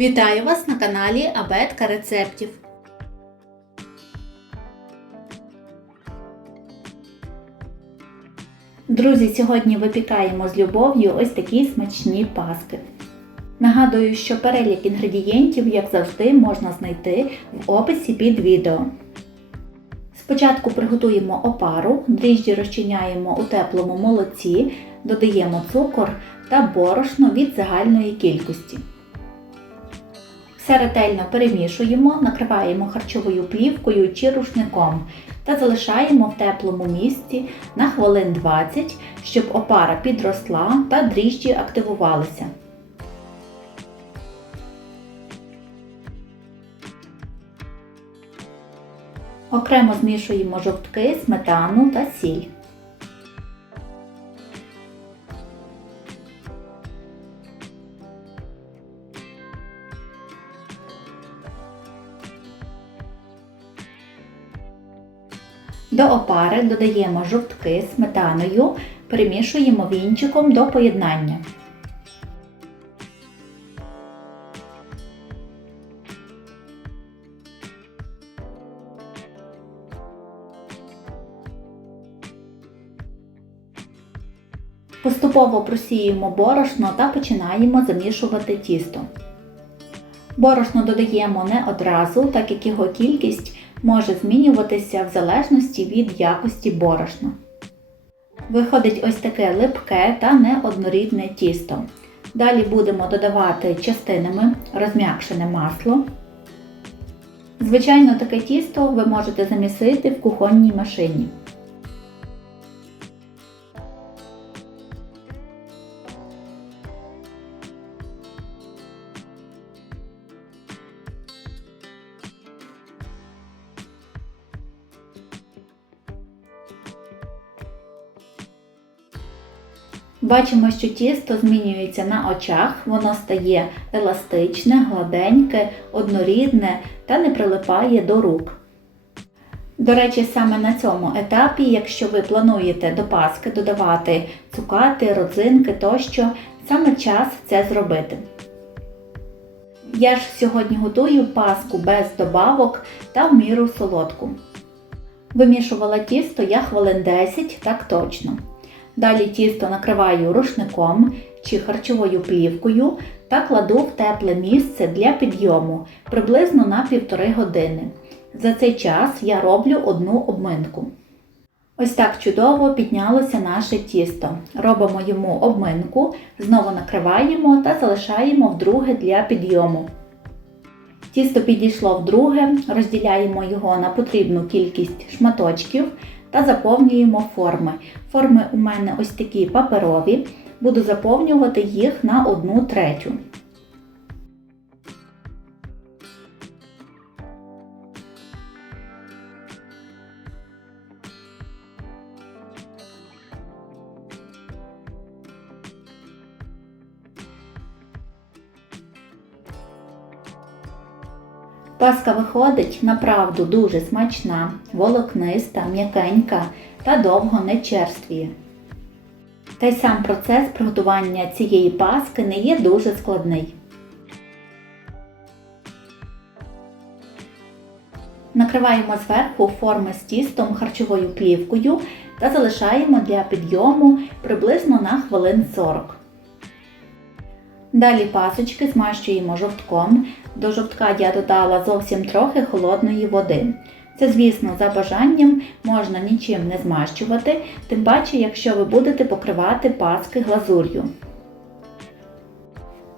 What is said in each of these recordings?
Вітаю вас на каналі Абетка рецептів. Друзі, сьогодні випікаємо з любов'ю ось такі смачні паски. Нагадую, що перелік інгредієнтів, як завжди, можна знайти в описі під відео. Спочатку приготуємо опару, дріжджі розчиняємо у теплому молоці, додаємо цукор та борошно від загальної кількості. Все ретельно перемішуємо, накриваємо харчовою плівкою чи рушником та залишаємо в теплому місці на хвилин 20, щоб опара підросла та дріжджі активувалися. Окремо змішуємо жовтки, сметану та сіль. До опари додаємо жовтки сметаною, перемішуємо вінчиком до поєднання. Поступово просіюємо борошно та починаємо замішувати тісто. Борошно додаємо не одразу, так як його кількість може змінюватися в залежності від якості борошна. Виходить ось таке липке та неоднорідне тісто. Далі будемо додавати частинами розм'якшене масло. Звичайно, таке тісто ви можете замісити в кухонній машині. Бачимо, що тісто змінюється на очах, воно стає еластичне, гладеньке, однорідне та не прилипає до рук. До речі, саме на цьому етапі, якщо ви плануєте до паски додавати цукати, родзинки тощо, саме час це зробити. Я ж сьогодні готую паску без добавок та в міру солодку. Вимішувала тісто я хвилин 10, так точно. Далі тісто накриваю рушником чи харчовою плівкою та кладу в тепле місце для підйому приблизно на півтори години. За цей час я роблю одну обминку. Ось так чудово піднялося наше тісто. Робимо йому обминку, знову накриваємо та залишаємо вдруге для підйому. Тісто підійшло вдруге, розділяємо його на потрібну кількість шматочків та заповнюємо форми. Форми у мене ось такі паперові, буду заповнювати їх на 1 третю. Паска виходить направду дуже смачна, волокниста, м'якенька та довго не черствіє. Та й сам процес приготування цієї паски не є дуже складний. Накриваємо зверху форми з тістом харчовою плівкою та залишаємо для підйому приблизно на хвилин 40. Далі пасочки змащуємо жовтком. До жовтка я додала зовсім трохи холодної води. Це, звісно, за бажанням можна нічим не змащувати, тим паче, якщо ви будете покривати паски глазур'ю.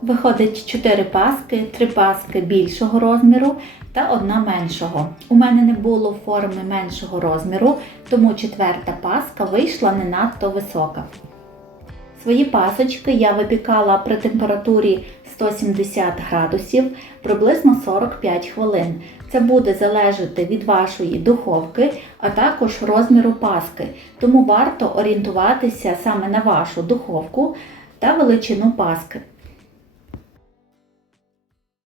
Виходить 4 паски, 3 паски більшого розміру та одна меншого. У мене не було форми меншого розміру, тому четверта паска вийшла не надто висока. Свої пасочки я випікала при температурі 170 градусів приблизно 45 хвилин. Це буде залежати від вашої духовки, а також розміру паски, тому варто орієнтуватися саме на вашу духовку та величину паски.